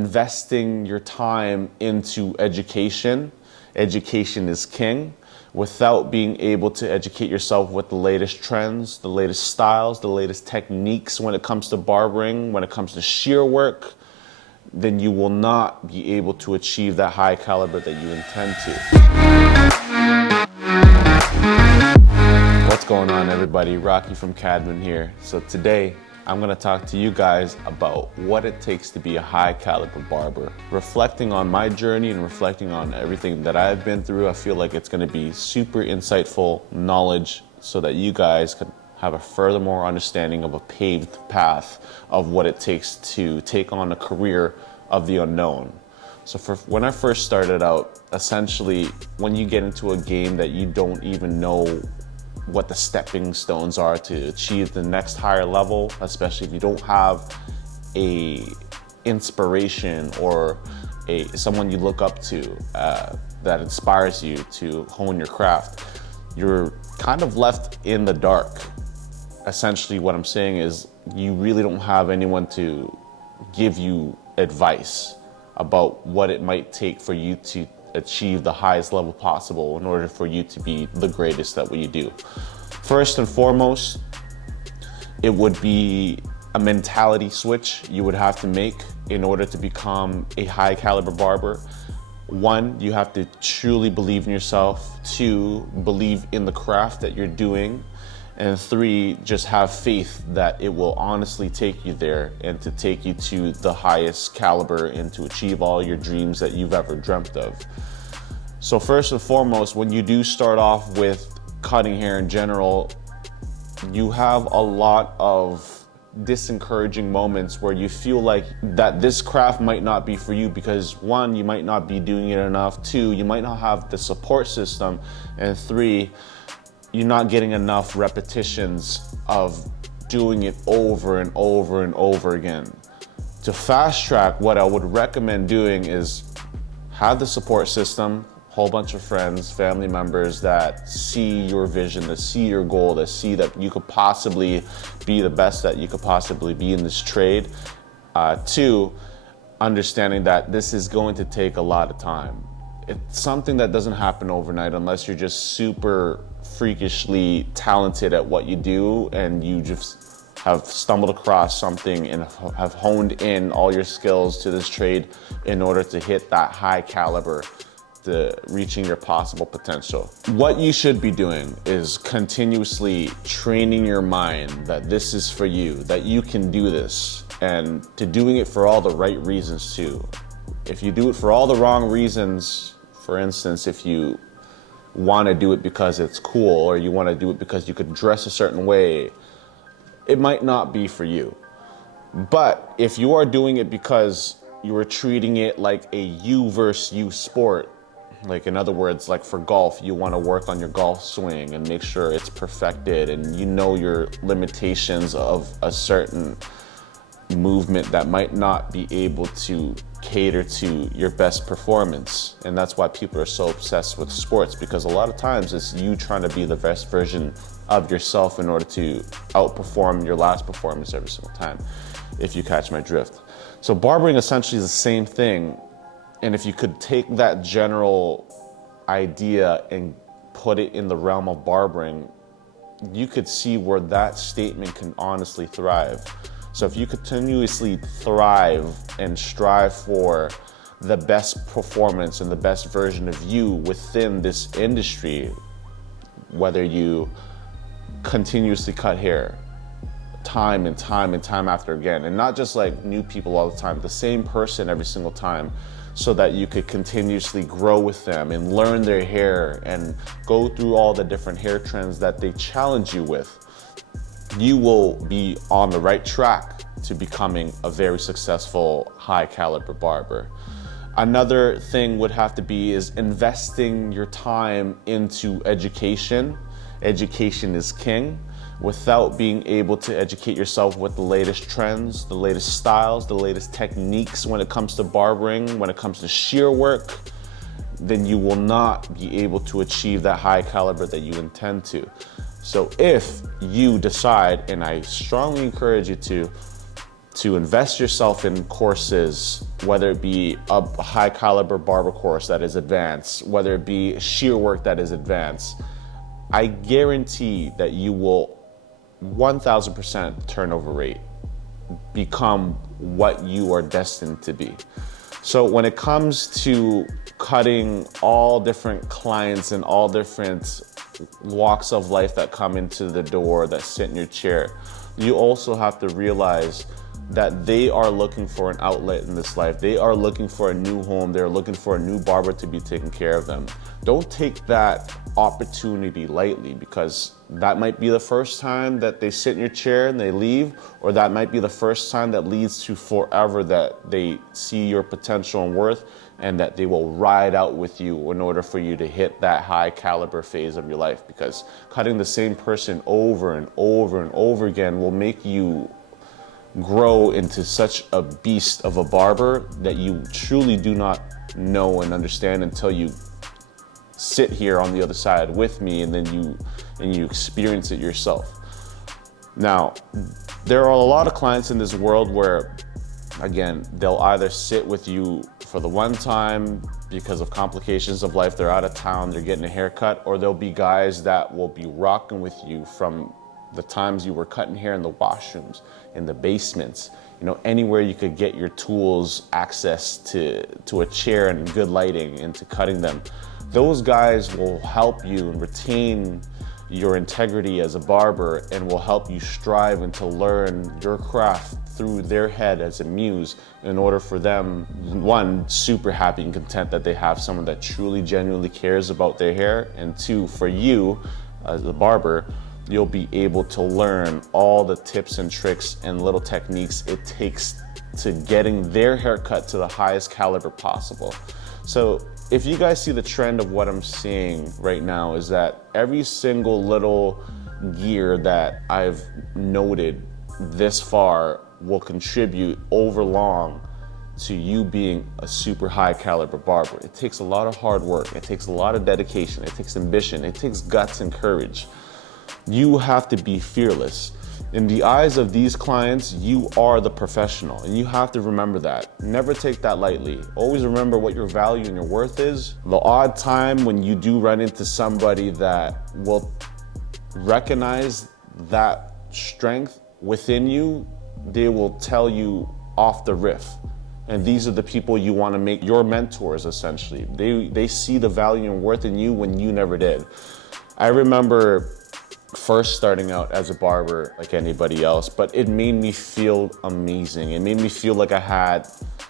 Investing your time into education. Education is king. Without being able to educate yourself with the latest trends, the latest styles, the latest techniques when it comes to barbering, when it comes to shear work, then you will not be able to achieve that high caliber that you intend to. What's going on, everybody? Rocky from Cadman here. So today, I'm going to talk to you guys about what it takes to be a high caliber barber. Reflecting on my journey and reflecting on everything that I've been through, I feel like it's going to be super insightful knowledge so that you guys can have a furthermore understanding of a paved path of what it takes to take on a career of the unknown. So when I first started out, essentially, when you get into a game that you don't even know what the stepping stones are to achieve the next higher level, especially if you don't have a inspiration or someone you look up to that inspires you to hone your craft, you're kind of left in the dark. Essentially, what I'm saying is you really don't have anyone to give you advice about what it might take for you to achieve the highest level possible in order for you to be the greatest at what you do. First and foremost, it would be a mentality switch you would have to make in order to become a high caliber barber. One, you have to truly believe in yourself. Two, believe in the craft that you're doing. And three, just have faith that it will honestly take you there and to take you to the highest caliber and to achieve all your dreams that you've ever dreamt of. So first and foremost, when you do start off with cutting hair in general, you have a lot of disencouraging moments where you feel like that this craft might not be for you because one, you might not be doing it enough. Two, you might not have the support system. And three, you're not getting enough repetitions of doing it over and over and over again. To fast track, what I would recommend doing is have the support system, whole bunch of friends, family members that see your vision, that see your goal, that see that you could possibly be the best that you could possibly be in this trade. Two, understanding that this is going to take a lot of time. It's something that doesn't happen overnight unless you're just super freakishly talented at what you do and you just have stumbled across something and have honed in all your skills to this trade in order to hit that high caliber, to reaching your possible potential. What you should be doing is continuously training your mind that this is for you, that you can do this, and to doing it for all the right reasons too. If you do it for all the wrong reasons, for instance, if you want to do it because it's cool or you want to do it because you could dress a certain way, it might not be for you. But if you are doing it because you are treating it like a you versus you sport, like in other words, like for golf, you want to work on your golf swing and make sure it's perfected and you know your limitations of a certain movement that might not be able to cater to your best performance. And that's why people are so obsessed with sports, because a lot of times it's you trying to be the best version of yourself in order to outperform your last performance every single time, if you catch my drift. So barbering essentially is the same thing. And if you could take that general idea and put it in the realm of barbering, you could see where that statement can honestly thrive. So if you continuously thrive and strive for the best performance and the best version of you within this industry, whether you continuously cut hair time and time and time after again, and not just like new people all the time, the same person every single time, so that you could continuously grow with them and learn their hair and go through all the different hair trends that they challenge you with, you will be on the right track to becoming a very successful high caliber barber. Another thing would have to be is investing your time into education. Education is king. Without being able to educate yourself with the latest trends, the latest styles, the latest techniques when it comes to barbering, when it comes to shear work, then you will not be able to achieve that high caliber that you intend to. So if you decide, and I strongly encourage you to invest yourself in courses, whether it be a high caliber barber course that is advanced, whether it be shear work that is advanced, I guarantee that you will 1000% turnover rate become what you are destined to be. So when it comes to cutting all different clients and all different walks of life that come into the door, that sit in your chair, you also have to realize that they are looking for an outlet in this life. They are looking for a new home. They're looking for a new barber to be taking care of them. Don't take that opportunity lightly, because that might be the first time that they sit in your chair and they leave, or that might be the first time that leads to forever that they see your potential and worth, and that they will ride out with you in order for you to hit that high caliber phase of your life. Because cutting the same person over and over and over again will make you grow into such a beast of a barber that you truly do not know and understand until you sit here on the other side with me, and then you experience it yourself. Now, there are a lot of clients in this world where, again, they'll either sit with you for the one time because of complications of life, they're out of town, they're getting a haircut, or there'll be guys that will be rocking with you from the times you were cutting hair in the washrooms, in the basements, anywhere you could get your tools, access to a chair and good lighting into cutting them. Those guys will help you and retain your integrity as a barber, and will help you strive and to learn your craft through their head as a muse, in order for them, one, super happy and content that they have someone that truly genuinely cares about their hair, and two, for you as a barber, you'll be able to learn all the tips and tricks and little techniques it takes to getting their haircut to the highest caliber possible. So if you guys see the trend of what I'm seeing right now, is that every single little gear that I've noted this far will contribute over long to you being a super high caliber barber. It takes a lot of hard work. It takes a lot of dedication. It takes ambition. It takes guts and courage. You have to be fearless. In the eyes of these clients, you are the professional, and you have to remember that. Never take that lightly. Always remember what your value and your worth is. The odd time when you do run into somebody that will recognize that strength within you, they will tell you off the riff. And these are the people you want to make your mentors, essentially. They see the value and worth in you when you never did. I remember first starting out as a barber like anybody else, but it made me feel amazing. It made me feel like I had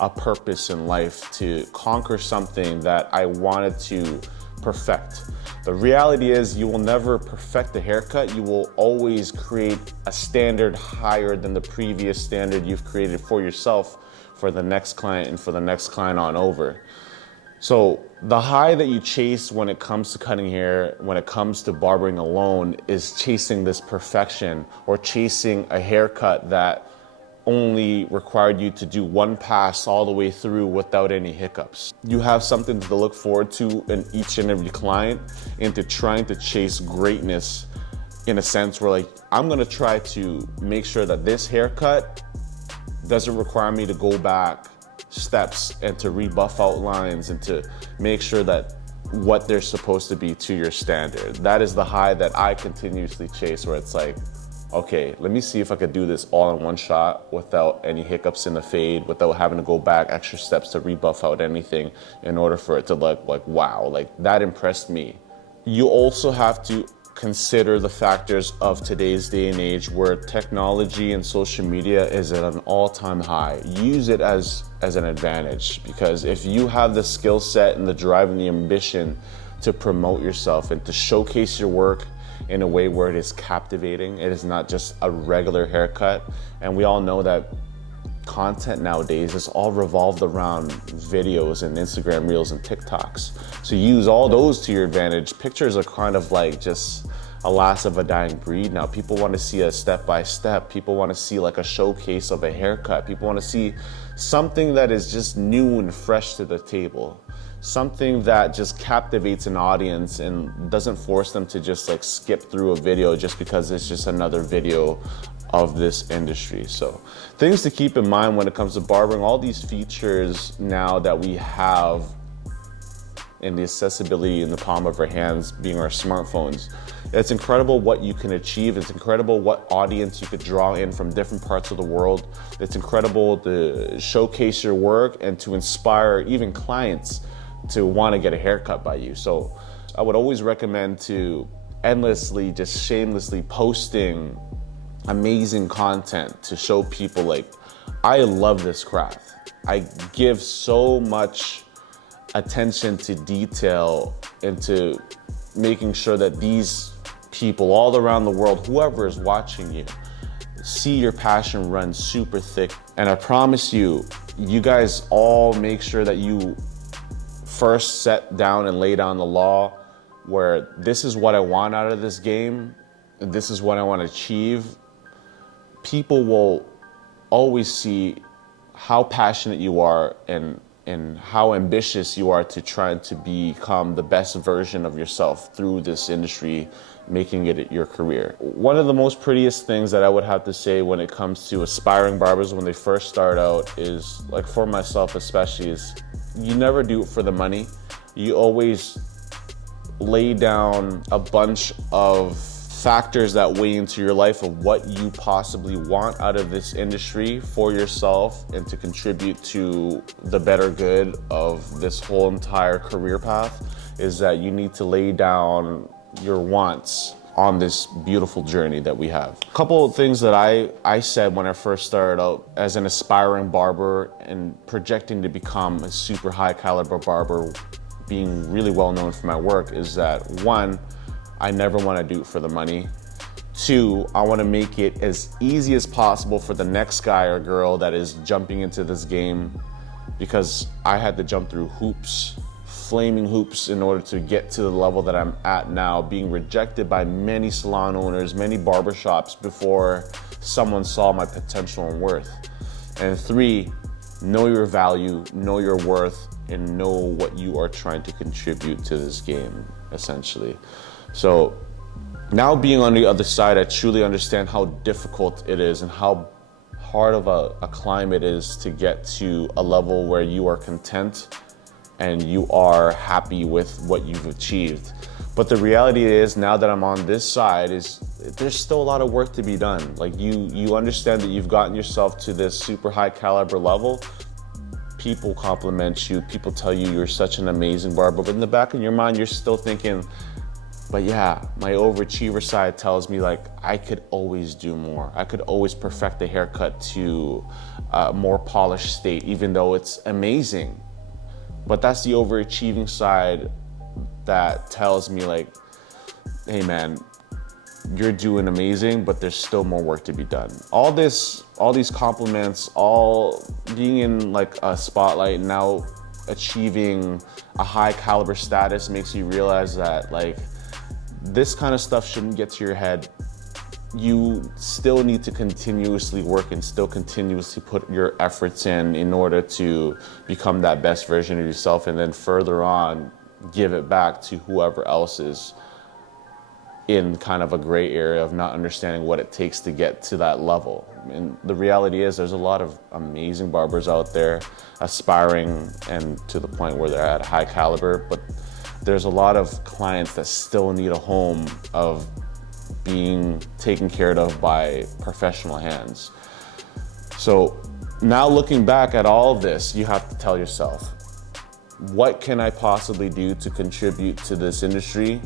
a purpose in life to conquer something that I wanted to perfect. The reality is, you will never perfect a haircut. You will always create a standard higher than the previous standard you've created for yourself, for the next client and for the next client on over. So the high that you chase when it comes to cutting hair, when it comes to barbering alone, is chasing this perfection, or chasing a haircut that only required you to do one pass all the way through without any hiccups. You have something to look forward to in each and every client, into trying to chase greatness, in a sense where, like, I'm gonna try to make sure that this haircut doesn't require me to go back steps and to rebuff out lines and to make sure that what they're supposed to be to your standard. That is the high that I continuously chase, where it's like, okay, let me see if I could do this all in one shot without any hiccups in the fade, without having to go back extra steps to rebuff out anything, in order for it to look like, wow, like that impressed me. You also have to consider the factors of today's day and age, where technology and social media is at an all-time high. Use it as an advantage, because if you have the skill set and the drive and the ambition to promote yourself and to showcase your work in a way where it is captivating, it is not just a regular haircut. And we all know that content nowadays is all revolved around videos and Instagram Reels and TikToks. So use all those to your advantage. Pictures are kind of like just a last of a dying breed now. People want to see a step-by-step. People want to see like a showcase of a haircut. People want to see something that is just new and fresh to the table. Something that just captivates an audience and doesn't force them to just like skip through a video just because it's just another video of this industry. So things to keep in mind when it comes to barbering, all these features now that we have and the accessibility in the palm of our hands being our smartphones. It's incredible what you can achieve. It's incredible what audience you could draw in from different parts of the world. It's incredible to showcase your work and to inspire even clients to want to get a haircut by you. So I would always recommend to endlessly, just shamelessly posting amazing content to show people like, I love this craft. I give so much attention to detail into making sure that these people all around the world, whoever is watching you, see your passion run super thick. And I promise you, you guys all make sure that you first set down and lay down the law where this is what I want out of this game, and this is what I want to achieve. People will always see how passionate you are and how ambitious you are to try to become the best version of yourself through this industry, making it your career. One of the most prettiest things that I would have to say when it comes to aspiring barbers when they first start out is, like for myself especially, is you never do it for the money. You always lay down a bunch of factors that weigh into your life of what you possibly want out of this industry for yourself and to contribute to the better good of this whole entire career path, is that you need to lay down your wants on this beautiful journey that we have. A couple of things that I said when I first started out as an aspiring barber and projecting to become a super high caliber barber, being really well known for my work, is that one, I never want to do it for the money. Two, I want to make it as easy as possible for the next guy or girl that is jumping into this game, because I had to jump through hoops, flaming hoops, in order to get to the level that I'm at now, being rejected by many salon owners, many barbershops before someone saw my potential and worth. And three, know your value, know your worth, and know what you are trying to contribute to this game, essentially. So now being on the other side, I truly understand how difficult it is and how hard of a climb it is to get to a level where you are content and you are happy with what you've achieved. But the reality is, now that I'm on this side, is there's still a lot of work to be done. Like you understand that you've gotten yourself to this super high caliber level. People compliment you, people tell you you're such an amazing barber, but in the back of your mind, you're still thinking, but yeah, my overachiever side tells me like, I could always do more. I could always perfect the haircut to a more polished state, even though it's amazing. But that's the overachieving side that tells me like, hey man, you're doing amazing, but there's still more work to be done. All these compliments, all being in like a spotlight, now achieving a high caliber status, makes you realize that like, this kind of stuff shouldn't get to your head. You still need to continuously work and still continuously put your efforts in order to become that best version of yourself, and then further on, give it back to whoever else is in kind of a gray area of not understanding what it takes to get to that level. And the reality is, there's a lot of amazing barbers out there aspiring and to the point where they're at a high caliber, but there's a lot of clients that still need a home of being taken care of by professional hands. So now looking back at all of this, you have to tell yourself, what can I possibly do to contribute to this industry?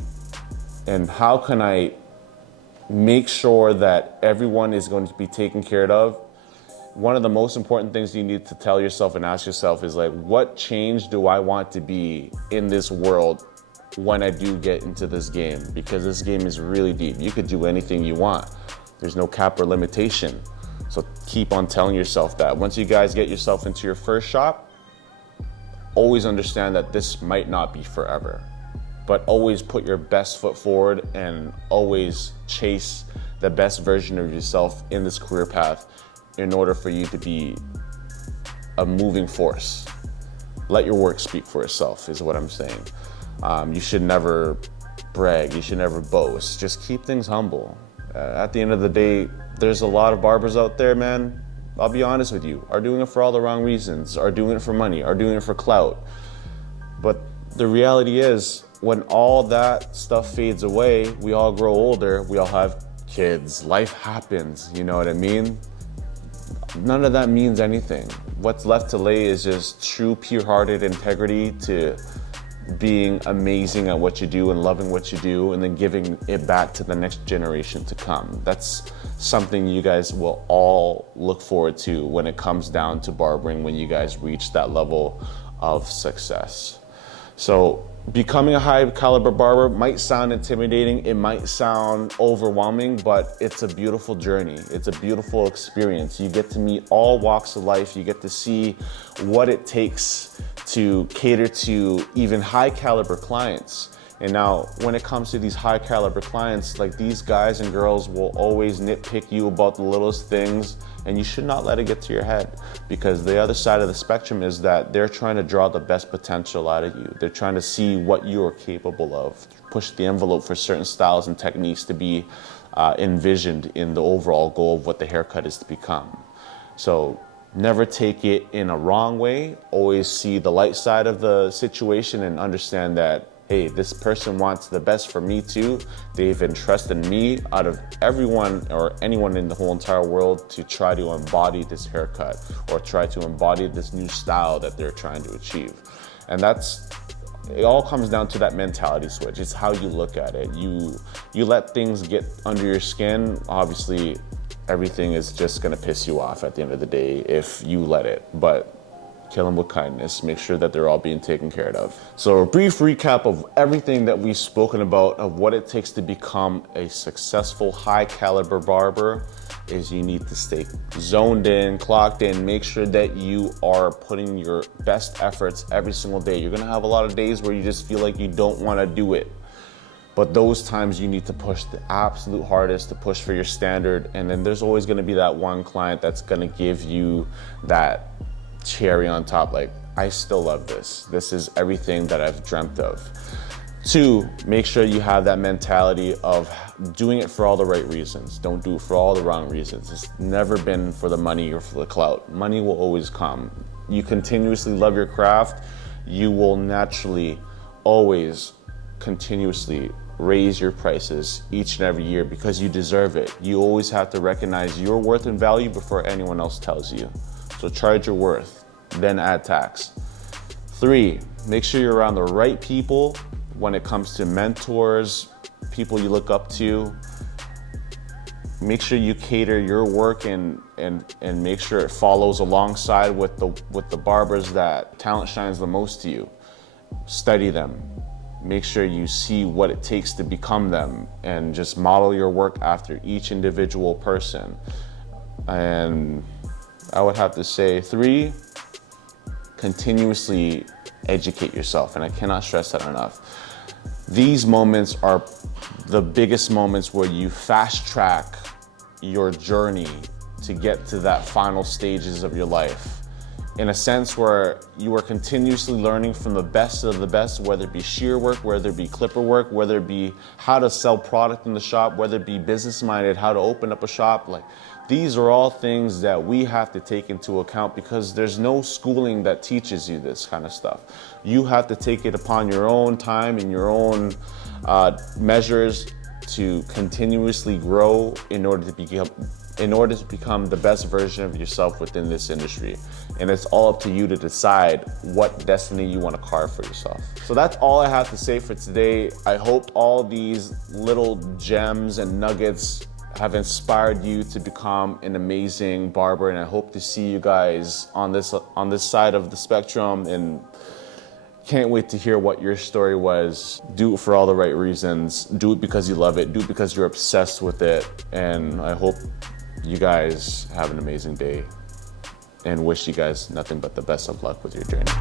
And how can I make sure that everyone is going to be taken care of? One of the most important things you need to tell yourself and ask yourself is like, what change do I want to be in this world when I do get into this game? Because this game is really deep. You could do anything you want. There's no cap or limitation. So keep on telling yourself that. Once you guys get yourself into your first shop, always understand that this might not be forever, but always put your best foot forward and always chase the best version of yourself in this career path in order for you to be a moving force. Let your work speak for itself is what I'm saying. You should never brag, you should never boast. Just keep things humble. At the end of the day, there's a lot of barbers out there, man, I'll be honest with you, are doing it for all the wrong reasons, are doing it for money, are doing it for clout. But the reality is, when all that stuff fades away, we all grow older, we all have kids, life happens, you know what I mean? None of that means anything. What's left to lay is just true, pure-hearted integrity to being amazing at what you do and loving what you do, and then giving it back to the next generation to come. That's something you guys will all look forward to when it comes down to barbering, when you guys reach that level of success. So becoming a high caliber barber might sound intimidating, it might sound overwhelming, but it's a beautiful journey. It's a beautiful experience. You get to meet all walks of life. You get to see what it takes to cater to even high caliber clients. And now when it comes to these high caliber clients, like, these guys and girls will always nitpick you about the littlest things, and you should not let it get to your head, because the other side of the spectrum is that they're trying to draw the best potential out of you. They're trying to see what you are capable of, push the envelope for certain styles and techniques to be envisioned in the overall goal of what the haircut is to become. So never take it in a wrong way. Always see the light side of the situation and understand that, hey, this person wants the best for me too. They've entrusted me out of everyone or anyone in the whole entire world to try to embody this haircut or try to embody this new style that they're trying to achieve. And it all comes down to that mentality switch. It's how you look at it. You let things get under your skin, obviously everything is just gonna piss you off at the end of the day if you let it. But kill them with kindness, make sure that they're all being taken care of. So a brief recap of everything that we've spoken about, of what it takes to become a successful high caliber barber, is you need to stay zoned in, clocked in, make sure that you are putting your best efforts every single day. You're gonna have a lot of days where you just feel like you don't wanna do it. But those times you need to push the absolute hardest to push for your standard. And then there's always gonna be that one client that's gonna give you that cherry on top, like, I still love this. This is everything that I've dreamt of. 2, make sure you have that mentality of doing it for all the right reasons. Don't do it for all the wrong reasons. It's never been for the money or for the clout. Money will always come. You continuously love your craft, you will naturally always continuously raise your prices each and every year, because you deserve it. You always have to recognize your worth and value before anyone else tells you. So charge your worth, then add tax. 3, make sure you're around the right people when it comes to mentors, people you look up to. Make sure you cater your work and make sure it follows alongside with the barbers that talent shines the most to you. Study them. Make sure you see what it takes to become them, and just model your work after each individual person. And I would have to say 3, continuously educate yourself, and I cannot stress that enough. These moments are the biggest moments where you fast track your journey to get to that final stages of your life. In a sense where you are continuously learning from the best of the best, whether it be shear work, whether it be clipper work, whether it be how to sell product in the shop, whether it be business-minded, how to open up a shop. Like, these are all things that we have to take into account, because there's no schooling that teaches you this kind of stuff. You have to take it upon your own time and your own measures to continuously grow in order to become the best version of yourself within this industry. And it's all up to you to decide what destiny you want to carve for yourself. So that's all I have to say for today. I hope all these little gems and nuggets have inspired you to become an amazing barber, and I hope to see you guys on this side of the spectrum, and can't wait to hear what your story was. Do it for all the right reasons. Do it because you love it. Do it because you're obsessed with it. And I hope you guys have an amazing day, and wish you guys nothing but the best of luck with your journey.